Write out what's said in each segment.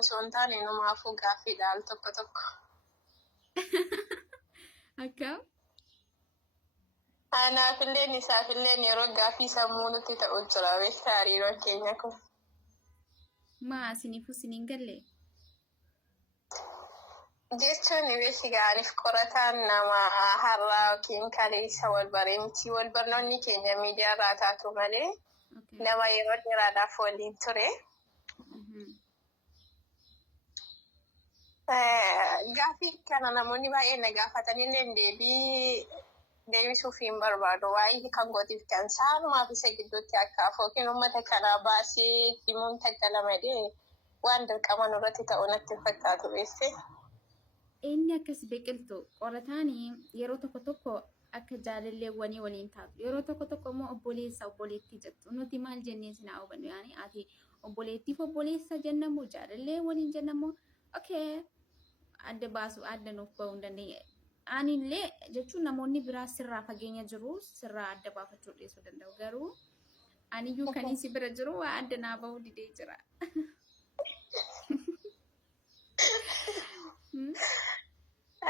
osoo hin taane namaafuu gaaffiidha al tokko tokko. Akkam? Anaafillee isaafillee yeroo gaaffii sammuu nutti ta'u jira beektaa hariiroon keenya kun. Maa isiniifuu isiniin galle? Jechuun beekti gaariif qorataan nama har'aa yookiin kaleessa wal baree miti wal barnoonni keenya miidiyaa irraa taatu malee nama yeroo dheeraadhaaf waliin ture. Gaaffii kana namoonni baay'een na gaafatanillee deebisuuf hin barbaadu. Waa'ee kan gootiif kan saanumaaf isa gidduutti akka yookiin uummata kanaa baasee himuun taggalamadee waan dirqama nurratti ta'u natti fakkaatu beekte. Inni akkas biqiltu qorataanii yeroo tokko tokko akka jaalalleewwanii waliin taatu. Yeroo tokko tokko immoo obboleessa obboleettii jettu. Nuti maal jennee sinaa hubannu yaani ati obboleettiif obboleessa jennamu jaalallee waliin jennamu okay adda baasu adda nuuf bahuu hin dandeenye. Anillee jechuun namoonni biraa sirraa fageenya jiru sirraa adda baafachuu dhiisuu danda'u. Garuu aniyyuu kan si bira jiru waa adda naa bahuu didee jira.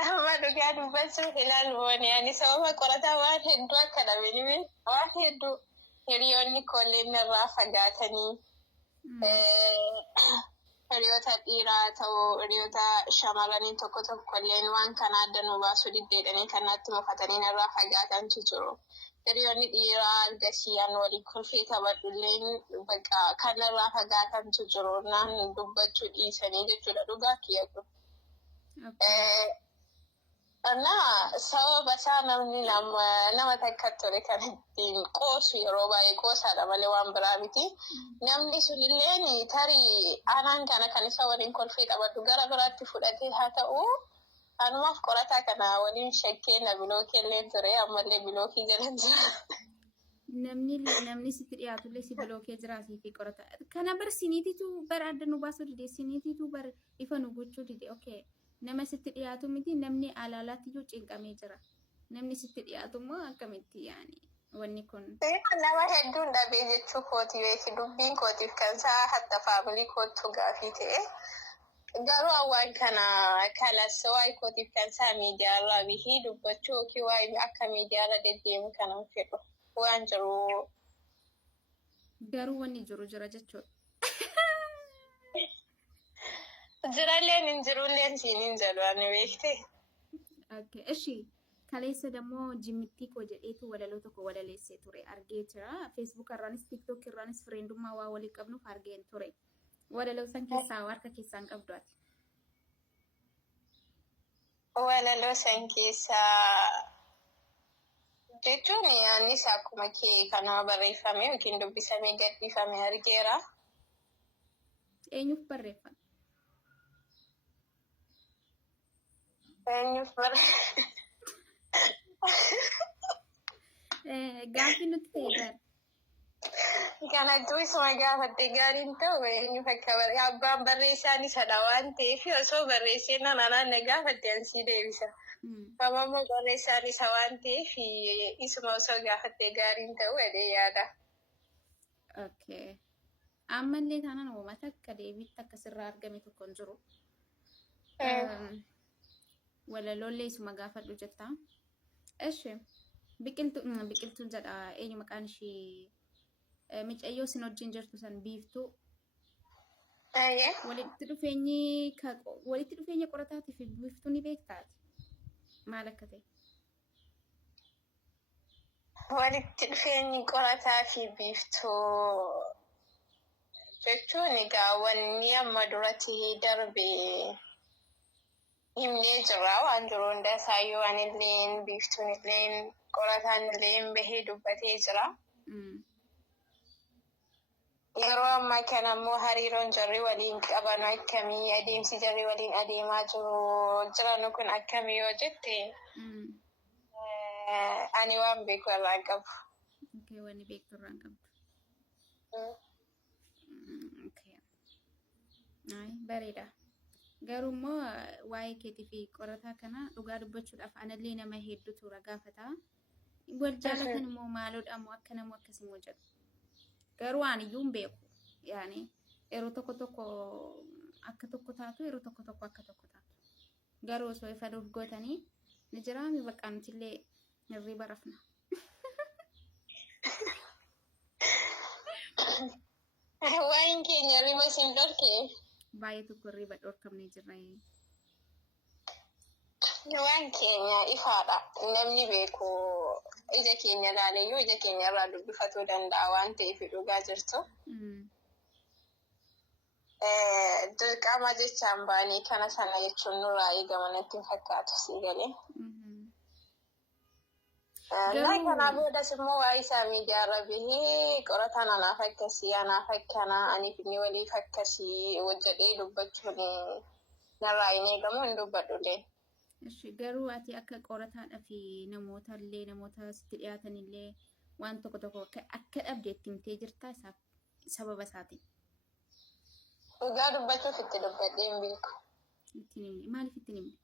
Amma dhugaa dubbachuuf ilaaluun yaani sababa qorataa waan hedduu akka dhabanii waan hedduu hiriyoonni kolleen irraa fagaatanii hiriyoota dhiiraa ta'uu hiriyoota shamarranii tokko tokkolleen waan kana adda nu baasuu diddeedhanii kanatti mufatanii irraa fagaatantu jiru. Hiriyoonni dhiiraa argasiiyaan walii kolfee taphadhulleen bakka kanarraa fagaatantu jiru. Naan dubbachuu dhiisanii jechuudha dhugaa kiyya kun. Sababa isaa namni nama takka ture kan ittiin qoosu yeroo baay'ee qoosaadha malee waan biraa miti. Namni sunillee tarii aanaan kana kan isa waliin kolfee taphatu gara biraatti fudhatee haa ta'u anumaaf qorataa kana waliin shakkee na bilookeellee ture ammallee bilookii jala jira. Namni sitti dhiyaatullee si bilookee jiraasii fi qorata. Kana bar siniititu bar adda nu baasuu dide siniititu bar ifa nu gochuu dide okay. Nama sitti dhiyaatu miti namni alaalaatiyyuu cinqamee jira. Namni sitti dhiyaatu immoo akkamitti yaani wanni kun. Nama hedduun dhabee jechuu kooti beeki dubbiin kootiif kan isaa hatta faamilii kootu gaafii ta'e. Garuu waan kana kalas waa'ee kootiif kan isaa miidiyaarraa bihii dubbachuu yookiin waa'ee akka miidiyaarra deddeemu kanan fedhu waan jiru. Garuu wanni jiru jira jechuudha. Jiralleen hin jirulleen siin hin jedhu ani beekte. Okay, eshi kaleessa dammoo jimmittii koo jedheetu walaloo tokko walaleessee ture argee jira. Facebook irraanis TikTok irraanis friendummaa waa walii qabnuuf argeen ture. Walaloo san keessaa harka keessaan qabdu ati. Walaloo san keessaa jechuun anis akkuma kee kana barreeffame yookiin dubbisamee gadhiifame argeera. Eenyuuf barreeffame? Gaaffii nuti ta'e kana isuma gaafatte gaariin ta'u eenyu akka abbaan barreessaan isadha waan ta'eef osoo barreessee nanaan na gaafatte ansii deebisa. Ammoo barreessaan isa waan ta'eef isuma osoo gaafatte gaariin ta'u jedhee yaada. Okay. Ammallee taanaan uummata akka deebiitti akkasirraa argame tokko hin jiru. Walalollee isuma gaafadhu jetta. Eshi biqiltuun jedha eenyu maqaan ishee micayyoo sin wajjin jirtu san biiftuu. Walitti dhufeenya qorataatii fi biiftuu ni beektaati. Maal akka ta'e? Walitti dhufeenyi qorataa fi biiftuu jechuun egaa wanni amma duratti darbe himnee jira waan jiru hunda isaayyuu anilleen biiftuun illeen qorataan illeen bahee dubbatee jira. Yeroo ammaa kana immoo hariiroon jarri waliin qaban akkamii adeemsi jarri waliin adeemaa jiran kun akkamii yoo jette ani waan beeku irraa hin qabu. Okay, wanni beektu irraa hin qabdu. Okay. Ay, bareeda. Garuu immoo waa'ee keetii fi qorataa kana dhugaa dubbachuudhaaf anallee nama hedduutu gaafata. Wal jaalatan immoo maaloodha immoo akka namu akkasii jedhu. Garuu waan iyyuu hin beeku. Yaani yeroo tokko akka tokko taatu yeroo tokko tokko akka tokko taatu. Garuu osoo ifa dhuuf gootanii ni jiraami bakka nutillee hirriba rafna. Waan keenya riba isin dhorkee. Baay'ee tokko hirriba dhorkamne jirra. Waan keenya ifaadha. Namni beeku ija keenya ilaaleeyyuu ija keenya irraa dubbifatuu danda'a waan ta'eef dhugaa jirtu. Dirqama jechaan baanii kana sana jechuun nurraa eegama natti hin fakkaatu sii galee. Naa kanaa boodas immoo waa isaa miidiyaarra bihee qorataan anaaf akkasii anaaf akkanaa aniif inni waliif akkasii hojjedhee dubbachuun narraa hin eegamu hin dubbadhullee. Garuu ati akka qorataadhaa fi namootallee namoota sitti dhiyaatanillee waan tokko tokko akka dhabdeetti himtee jirtaa sababa isaatiin. Dhugaa dubbachuuf itti dubbadhee hin beeku. Maaliif itti himte?